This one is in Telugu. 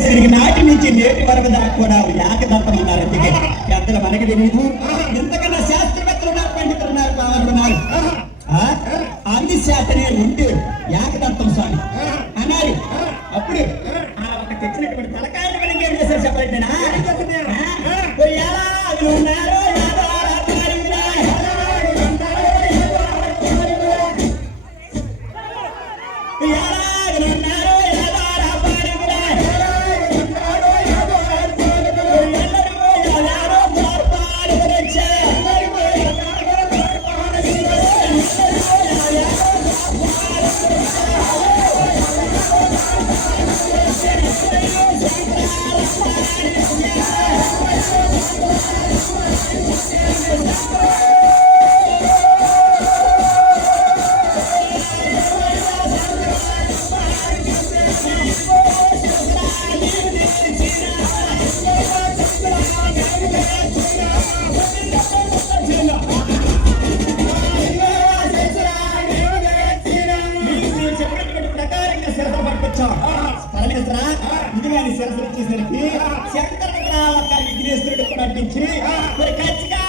తిరిగి నాటి నుంచి నేటి వరకు దాకా కూడా ఏకదంతం ఉన్నారు. పెద్దలు మనకి తెలియదు. ఎంతకన్నా శాస్త్రవేత్తలు ఉన్నారు, పండితులు ఉన్నారు, కావాలి ఉన్నారు. అన్ని శాతనే ఉంటే ఏకదంతం స్వామి అన్నారు. అప్పుడు ఒక తెచ్చినటువంటి తలకాయలు మనం ఏం చేశారు చెప్పండి. ఉన్నారు ఇది కానీ శిరస్సు వచ్చేసరికి శంకర విఘ్నేశ్వరుడు నటించి ఖచ్చితంగా